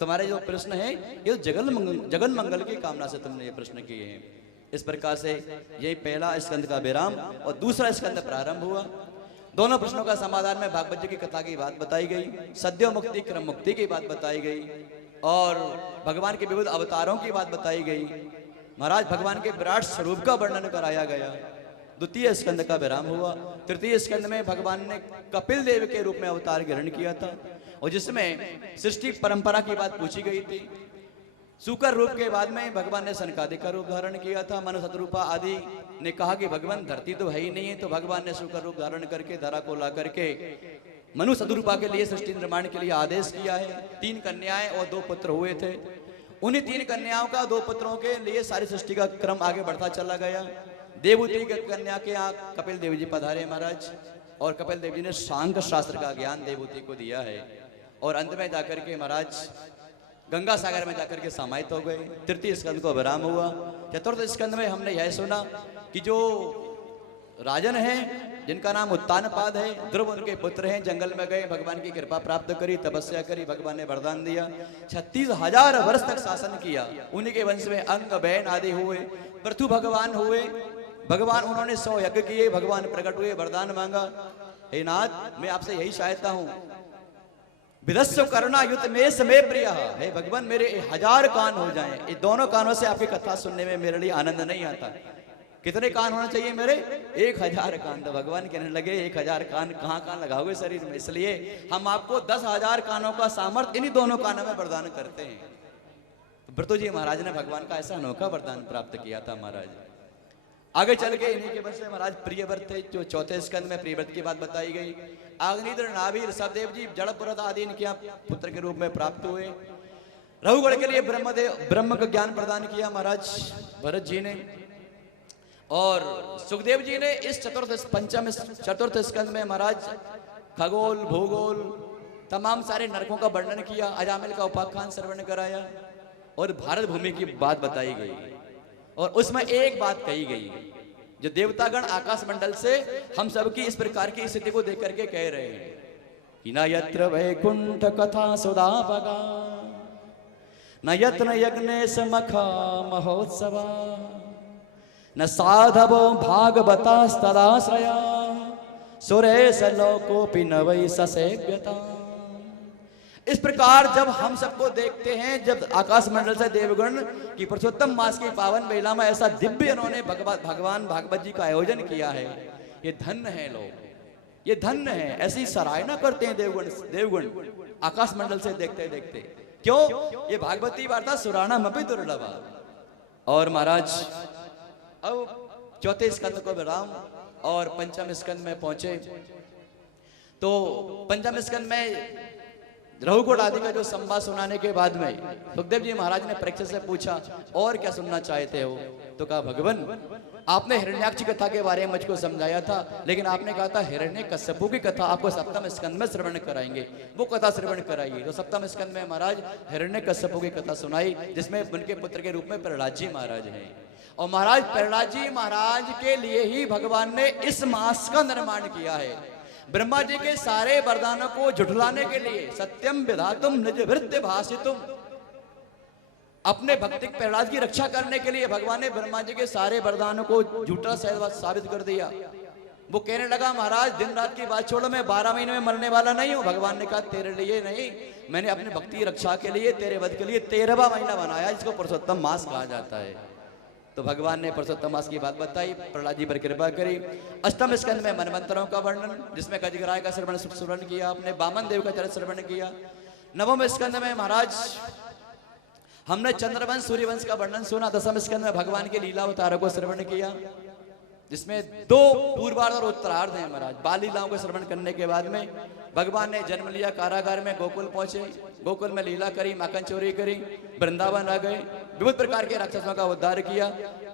तुम्हारे जो प्रश्न है ये जगन मंगल की कामना से तुमने ये प्रश्न किए हैं। इस प्रकार से यही पहला स्कंद का विराम और दूसरा स्कंद प्रारंभ हुआ। दोनों प्रश्नों का समाधान में भागवत जी की कथा की बात बताई गई, सद्यो मुक्ति क्रम मुक्ति की बात बताई गई, और भगवान के विविध अवतारों की बात बताई गई। महाराज भगवान के विराट स्वरूप का वर्णन कराया गया। द्वितीय स्कंद का विराम हुआ। तृतीय स्कंद में भगवान ने कपिल देव के रूप में अवतार ग्रहण किया था, और जिसमें सृष्टि परंपरा की बात पूछी गई थी। सूकर रूप के बाद में भगवान ने सनकादिक का रूप धारण किया था। मनु शतरूपा आदि ने कहा कि भगवान धरती तो है ही नहीं है, तो भगवान ने सूकर रूप धारण करके धरा को ला करके मनु शतरूपा के लिए सृष्टि निर्माण के लिए आदेश किया है। 3 कन्याएं और 2 पुत्र हुए थे। उन्हीं 3 कन्याओं का 2 पुत्रों के लिए सारी सृष्टि का क्रम आगे बढ़ता चला गया। देवहूति की कन्या के यहाँ कपिल देव जी पधारे महाराज, और कपिल देव जी ने सांख्य शास्त्र का ज्ञान देवहूति को दिया है, और अंत में जाकर के महाराज गंगा सागर में जाकर के समाहित हो गए। तृतीय स्कंद को विराम हुआ। चतुर्थ स्कंद में हमने यह सुना कि जो राजन हैं जिनका नाम उत्तानपाद है, ध्रुव उनके पुत्र हैं, जंगल में गए, भगवान की कृपा प्राप्त करी, तपस्या करी, भगवान ने वरदान दिया, 36,000 वर्ष तक शासन किया। उन्हीं के वंश में अंग बैन आदि हुए, पृथु भगवान हुए, भगवान उन्होंने 100 यज्ञ किए, भगवान प्रकट हुए, वरदान मांगा। हे नाथ, मैं आपसे यही चाहता हूं, विदस्व करुणा युत में समय प्रिय है भगवान, मेरे 1000 कान हो जाएं। ये दोनों कानों से आपकी कथा सुनने में मेरे लिए आनंद नहीं आता। कितने कान होना चाहिए मेरे? 1000 कान। तो भगवान कहने लगे 1000 कान कहाँ लगाओगे शरीर में, इसलिए हम आपको 10,000 कानों का सामर्थ्य इन्हीं दोनों कानों में वरदान करते हैं। तो भृतु जी महाराज ने भगवान का ऐसा अनोखा वरदान प्राप्त किया था महाराज। आगे चल के इन्हीं के वजह से महाराज प्रियव्रत थे, जो चौथे स्कंद में प्रियव्रत की बात बताई गई। अग्निद्र, नाभीर, सदेव जी, जड़पुरत आदि इनके पुत्र के रूप में प्राप्त हुए। रघुगढ़ के लिए ब्रह्म का ज्ञान प्रदान किया महाराज भरत जी ने, और सुखदेव जी ने इस चतुर्थ स्कंद में महाराज खगोल भूगोल तमाम सारे नरकों का वर्णन किया, अजामिल का उपाख्यान श्रवण कराया, और भारत भूमि की बात बताई गई। और उसमें एक बात कही गई, जो देवतागण आकाश मंडल से हम सबकी इस प्रकार की स्थिति को देख करके कह रहे हैं कि न यत्र वैकुंठ कथा सुधापगा, न यत्न यज्ञेश मखा महोत्सवा, न साधवो भागवतास्तदाश्रया, सुरेश लोकोपि न वै ससेव्यता। इस प्रकार जब हम सबको देखते हैं, जब आकाश मंडल से देवगण की पुरुषोत्तम मास की पावन बेला में ऐसा दिव्य इन्होंने भगवान भागवत जी का आयोजन किया है, ये धन्य है लोग, ये धन्य है। ऐसी सराहना करते हैं देवगण आकाश मंडल से देखते देखते। क्यों? ये भागवती वार्ता सुराणम अपि दुर्लभा। और महाराज अब चौथे स्कंद को विराम और पंचम स्कंद में पहुंचे। तो पंचम स्कंद में रघुकुल आदि का जो संवाद सुनाने के बाद में सुखदेव जी महाराज ने परीक्षित से पूछा और क्या सुनना चाहते हो? तो कहा भगवान, आपने हिरण्याक्ष कथा के बारे में मुझको समझाया था, लेकिन आपने कहा था हिरण्यकश्यपु की कथा आपको सप्तम स्कंद में श्रवण कराएंगे, वो कथा श्रवण कराइए। तो सप्तम स्कंद में महाराज हिरण्यकश्यपु की कथा सुनाई, जिसमें उनके पुत्र के रूप में प्रहलाद जी महाराज हैं। और महाराज प्रहलाद जी महाराज के लिए ही भगवान ने इस मास का निर्माण किया है। ब्रह्मा जी के सारे वरदानों को झुठलाने के लिए, सत्यम विधातुम निज वृत्ति भाषितुम, अपने भक्ति प्रहलाद की रक्षा करने के लिए भगवान ने ब्रह्मा जी के सारे वरदानों को झूठा साबित कर दिया। वो कहने लगा महाराज दिन रात की बात छोड़ो, मैं 12 महीने में मरने वाला नहीं हूं। भगवान ने कहा तेरे लिए नहीं, मैंने अपनी भक्ति की रक्षा के लिए, तेरे वध के लिए 13वां महीना बनाया, जिसको पुरुषोत्तम मास कहा जाता है। तो भगवान ने पुरुषोत्तम मास की बात बताई, प्रहलाद जी पर कृपा करी। अष्टम स्कंद में मनवंतरों का वर्णन, जिसमें गजराय का श्रवण किया आपने, वामन देव का चरित्र श्रवण किया। नवम स्कंद में महाराज हमने चंद्रवंश सूर्यवंश का वर्णन सुना। दसम स्कंद में भगवान के लीला अवतारों को श्रवण किया, जिसमें 2 पूर्वार्ध और उत्तरार्ध हैं महाराज। बाल लीलाओं को श्रवण करने के बाद में भगवान ने जन्म लिया, कारागार में गोकुल पहुंचे, गोकुल में लीला करी, माखन चोरी करी, वृंदावन आ गए, विविध प्रकार के राक्षसों का उद्धार किया।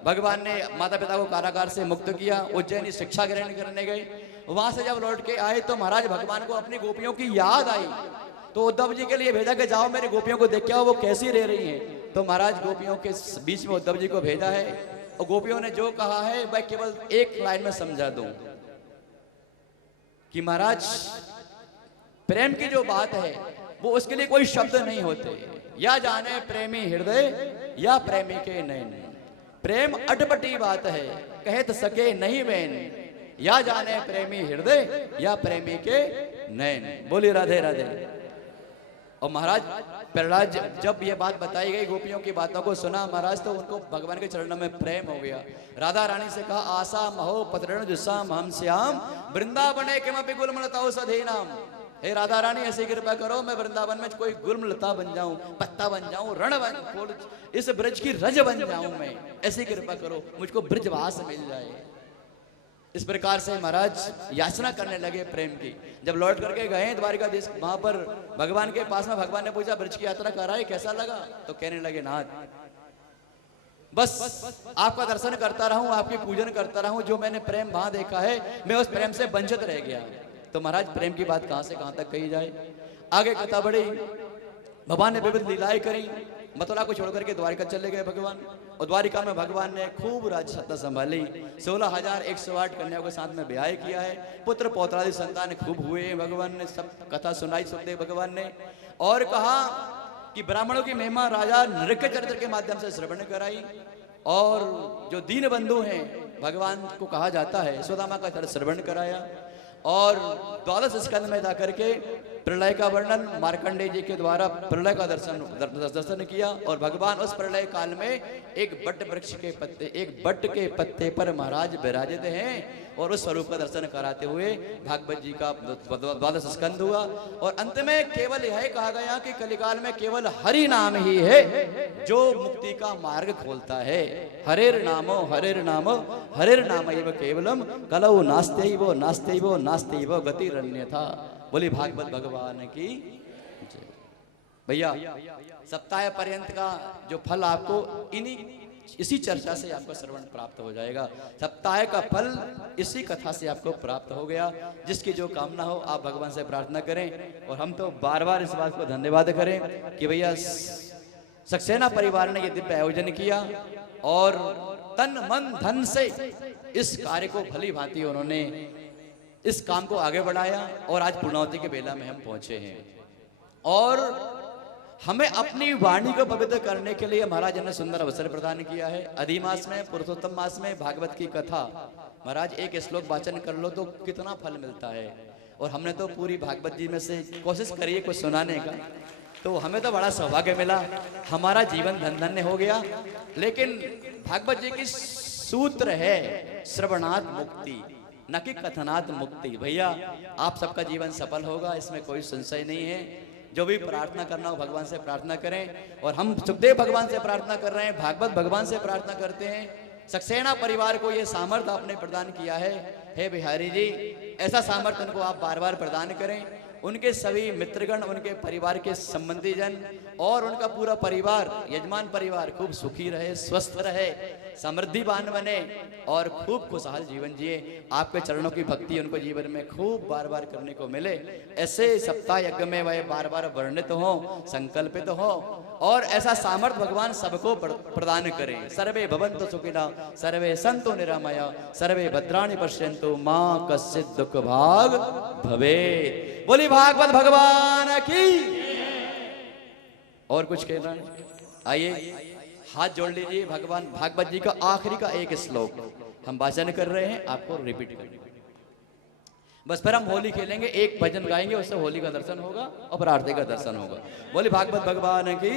भगवान ने माता पिता को कारागार से मुक्त किया, उज्जैनी शिक्षा ग्रहण करने गए। वहां से जब लौट के आए तो महाराज भगवान को अपनी गोपियों की याद आई, तो उद्धव जी के लिए भेजा कि जाओ मेरी गोपियों को देख के आओ वो कैसी रह रही हैं। तो महाराज गोपियों के बीच में उद्धव जी को भेजा है, और गोपियों ने जो कहा है मैं केवल एक लाइन में समझा दूं कि महाराज प्रेम की जो बात है वो उसके लिए कोई शब्द नहीं होते। या जाने प्रेमी हृदय या प्रेमी के नैन, प्रेम अटपटी बात है कहत सके नहीं बैन, या जाने प्रेमी हृदय या प्रेमी के नैन। बोली राधे राधे। और महाराज प्रहलाद जब ये बात बताई गई, गोपियों की बातों को सुना महाराज, तो उनको भगवान के चरणों में प्रेम हो गया। राधा रानी से कहा आशा महो पतरण जुस्साम हम श्याम वृंदावने किमपि गुलमलताओ सधीनाम। हे राधा रानी ऐसी कृपा करो मैं वृंदावन में कोई गुलमलता बन जाऊं, पत्ता बन जाऊं, रण बन, इस ब्रज की रज बन जाऊं मैं, ऐसी कृपा करो मुझको ब्रजवास मिल जाए। इस प्रकार से महाराज याचना करने लगे प्रेम की। जब लौट करके गए द्वारिकाधीश, वहां पर भगवान के पास में भगवान ने पूछा ब्रज की यात्रा कराई कैसा लगा? तो कहने लगे नाथ बस आपका दर्शन करता रहूं, आपकी पूजन करता रहूं, जो मैंने प्रेम वहां देखा है मैं उस प्रेम से वंचित रह गया। तो महाराज प्रेम की बात कहां से कहां तक कही जाए, आगे कथा बढ़ी। भगवान ने विविध लीलाएं करी, मथुरा को छोड़ करके द्वारिका चले गए भगवान, और द्वारिका में भगवान ने खूब राज सत्ता संभाली। 16,108 कन्याओं के साथ में ब्याह किया है, पुत्र पौत्रादि संतान खूब हुए हैं। भगवान ने सब कथा सुनाई सुनते भगवान ने, और कहा कि ब्राह्मणों की महिमा राजा नृत्य चरित्र के माध्यम से श्रवण कराई, और जो दीन बंधु हैं भगवान को कहा जाता है सुदामा का चरित्र श्रवण कराया, और 12 स्कंद में जाकर के प्रलय का वर्णन मार्कंडेय जी के द्वारा प्रलय का दर्शन किया। और भगवान उस प्रलय काल में एक बट वृक्ष के पत्ते, एक बट के पत्ते पर महाराज विराजित हैं, और उस स्वरूप का दर्शन कराते हुए भागवत जी का 12 स्कंद हुआ। और अंत में केवल यह कहा गया कि कलिकाल में केवल हरि नाम ही है जो मुक्ति का मार्ग खोलता है। हरेर नामो हरेर नामो हरेर नाम केवलम कलौ नास्त्यैव नास्त्यैव नास्त्यैव गतिरन्यथा। बोली भागवत भगवान की जय। भैया सप्ताह पर्यंत का जो फल आपको इसी चर्चा से आपको श्रवण प्राप्त हो जाएगा। सप्ताह का फल इसी कथा से आपको प्राप्त हो गया। जिसकी जो कामना हो आप भगवान से प्रार्थना करें। और हम तो बार बार इस बात को धन्यवाद करें कि भैया सक्सेना परिवार ने ये दिव्य आयोजन किया, और तन मन धन से इस कार्य को भली भांति उन्होंने इस काम को आगे बढ़ाया, और आज पूर्णावती के बेला में हम पहुंचे हैं। और हमें अपनी वाणी को पवित्र करने के लिए महाराज ने सुंदर अवसर प्रदान किया है। अधिमास में पुरुषोत्तम मास में भागवत की कथा, महाराज एक श्लोक वाचन कर लो तो कितना फल मिलता है। और हमने तो पूरी भागवत जी में से कोशिश करी है कुछ सुनाने का, तो हमें तो बड़ा सौभाग्य मिला, हमारा जीवन धन धन्य हो गया। लेकिन भागवत जी की सूत्र है श्रवणात् मुक्ति, न कि कथनात् मुक्ति। भैया आप सबका जीवन सफल होगा, इसमें कोई संशय नहीं है। जो भी प्रार्थना करना हो भगवान से प्रार्थना करें। और हम सुखदेव भगवान से प्रार्थना कर रहे हैं, भागवत भगवान से प्रार्थना करते हैं। सक्सेना परिवार को ये सामर्थ्य आपने प्रदान किया है, हे बिहारी जी ऐसा सामर्थ्य उनको आप बार बार प्रदान करें। उनके सभी मित्रगण, उनके परिवार के संबंधी जन और उनका पूरा परिवार, यजमान परिवार खूब सुखी रहे, स्वस्थ रहे, समृद्धिवान बने और खूब खुशहाल जीवन जिए। आपके चरणों की भक्ति उनको जीवन में खूब बार बार करने को मिले। ऐसे सप्ताह यज्ञ में वह बार बार वर्णित हो, संकल्पित हो, और ऐसा सामर्थ्य भगवान सबको प्रदान करें। सर्वे भवन्तु सुखिनः, सर्वे सन्तु निरामया, सर्वे भद्राणि पश्यन्तु, मां कश्चित् दुःख भाग भवेत्। बोली भागवत भगवान की। और कुछ कहना है? आइए हाथ जोड़ लीजिए। भगवान भागवत जी का आखिरी का एक श्लोक हम वाचन कर रहे हैं, आपको रिपीट करना बस। फिर हम होली खेलेंगे, एक भजन गाएंगे, उससे होली का दर्शन होगा और फिर आरती का दर्शन होगा। बोली भागवत भगवान की।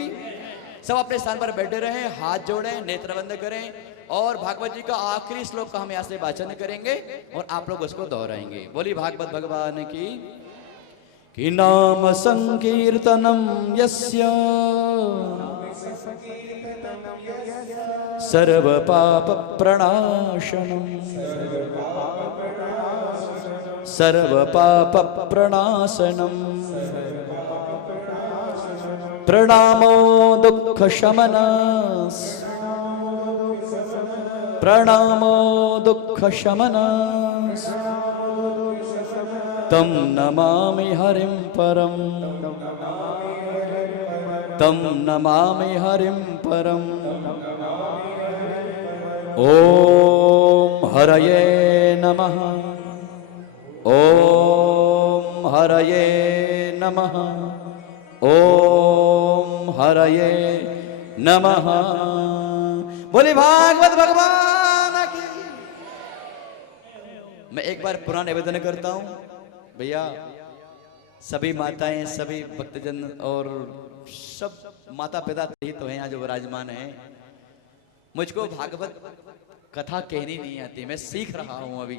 सब अपने स्थान पर बैठे रहें, हाथ जोड़ें, नेत्र बंद करें और भागवत जी का आखिरी श्लोक का हम यहाँ से वाचन करेंगे और आप लोग उसको दोहराएंगे। बोली भागवत भगवान की। कि नाम संकीर्तनम यस्य सर्व पाप प्रणाशनम सर्वपापप्रणाशनम् प्रणामो दुःखशमनः प्रणामो दुःखशमनः तं नमामि हरिं परं तं नमामि हरिं परम् ॐ हरये नमः ॐ हरये नमः ॐ हरये नमः। बोले भागवत भगवान की। मैं एक बार पुनः निवेदन करता हूं भैया, सभी माताएं, सभी भक्तजन और सब माता पिता ही तो हैं यहाँ जो विराजमान हैं। मुझको भागवत कथा कहनी नहीं आती, मैं सीख रहा हूं अभी।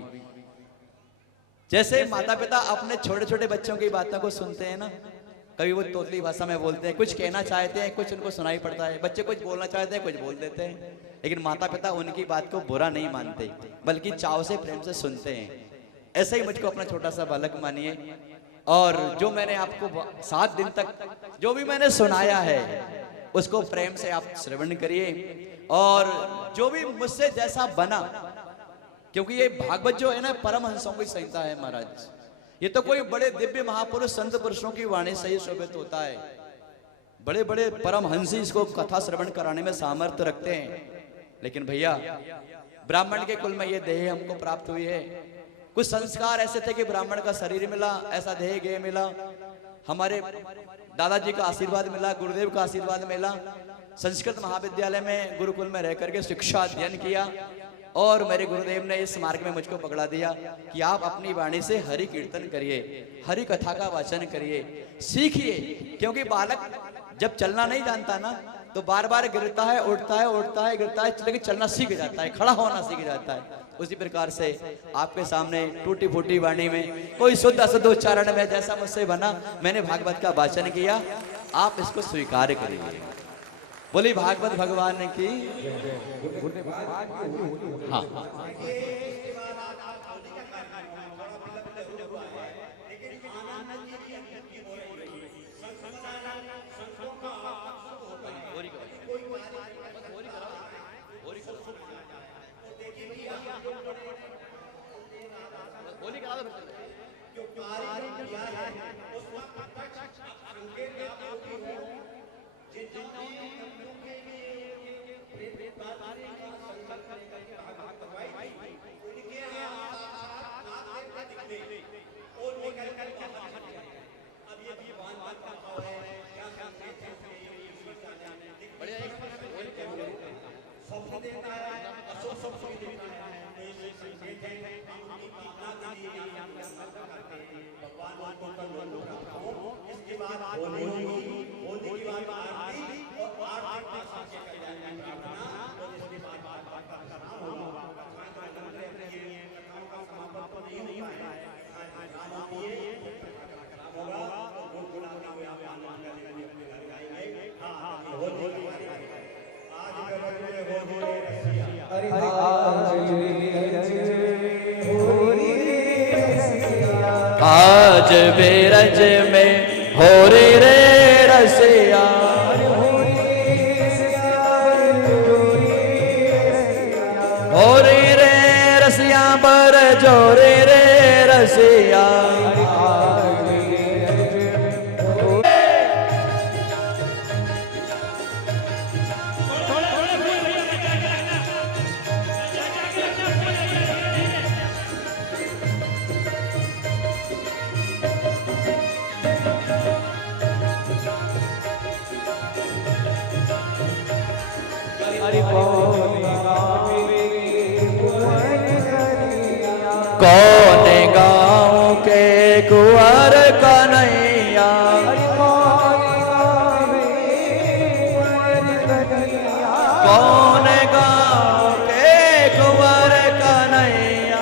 जैसे माता पिता अपने छोटे छोटे बच्चों की बातों को सुनते हैं ना, कभी वो तोतली भाषा में बोलते हैं, कुछ कहना चाहते हैं, कुछ उनको सुनाई पड़ता है, बच्चे कुछ बोलना चाहते हैं, कुछ बोल देते हैं, लेकिन माता पिता उनकी बात को बुरा नहीं मानते, बल्कि चाव से प्रेम से सुनते हैं। ऐसे ही मुझको अपना छोटा सा बालक मानिए, और जो मैंने आपको 7 दिन तक जो भी मैंने सुनाया है उसको प्रेम से आप श्रवण करिए, और जो भी मुझसे जैसा बना, क्योंकि ये भागवत जो है ना परमहंसों की संहिता है महाराज। ये तो कोई बड़े दिव्य महापुरुष संत पुरुषों की वाणी से ही शोभित होता है। बड़े बड़े परमहंसी इसको कथा श्रवण कराने में सामर्थ्य रखते हैं, लेकिन भैया ब्राह्मण के कुल में ये देह हमको प्राप्त हुई है। कुछ संस्कार ऐसे थे कि ब्राह्मण का शरीर मिला, ऐसा देह गेह मिला, हमारे दादाजी का आशीर्वाद मिला, गुरुदेव का आशीर्वाद मिला। संस्कृत महाविद्यालय में गुरुकुल में रह करके शिक्षा अध्ययन किया, और मेरे गुरुदेव ने इस मार्ग में मुझको पकड़ा दिया कि आप अपनी वाणी से हरि कीर्तन करिए, हरि कथा का वाचन करिए, सीखिए। क्योंकि बालक जब चलना नहीं जानता ना तो बार बार गिरता है, उठता है, उठता है, गिरता है, लेकिन चलना सीख जाता है, खड़ा होना सीख जाता है। उसी प्रकार से आपके सामने टूटी फूटी वाणी में कोई शुद्ध अशुद्ध उच्चारण में जैसा मुझसे बना, मैंने भागवत का वाचन किया, आप इसको स्वीकार करिए। बोली भागवत भगवान की। हाँ आज बेरज में हो रे रे रसिया, हो रे रे रसिया बर जो रे रे रसिया। कौन गाँव के कुंवर कन्हैया, कौन गाँव के कुंवर कन्हैया।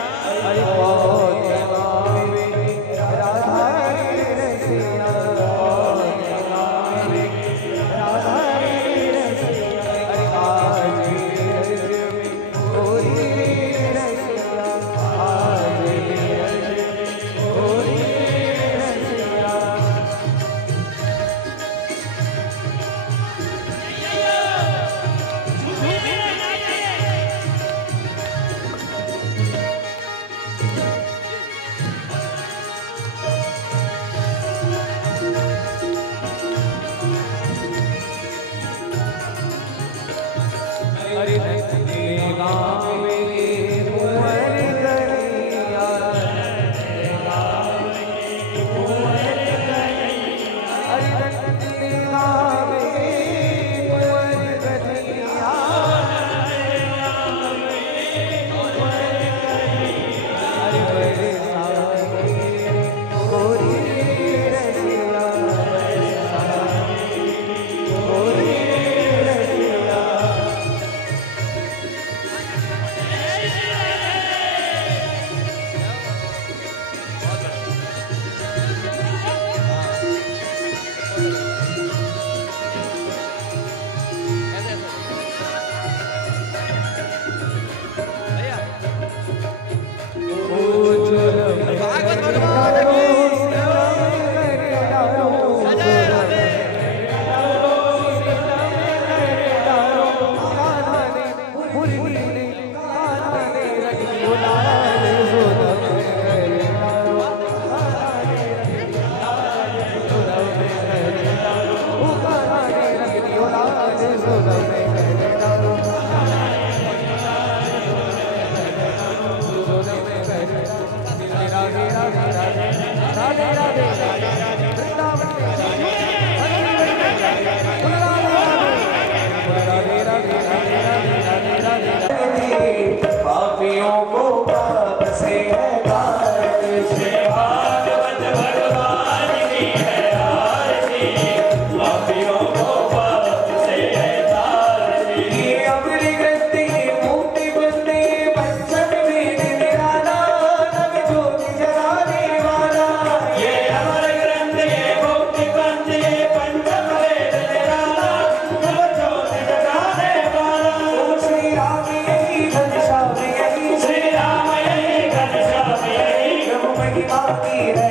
पापियों को पाप से है तारश, भागवत भगवान की है आरती, पापियों को पाप से है तारश। ये अमृत ग्रंथ की मूर्ति बंदे पंचम वेद निराला, नव ज्योति जलाने वाला। ये अमर ग्रंथ ये मूर्ति बंद ये पंचम वेद निराला, नव ज्योति जलाने वाला। ओम श्री राम यही घनश्याम यही, श्री राम यही घनश्याम यही, प्रभु महिमा की है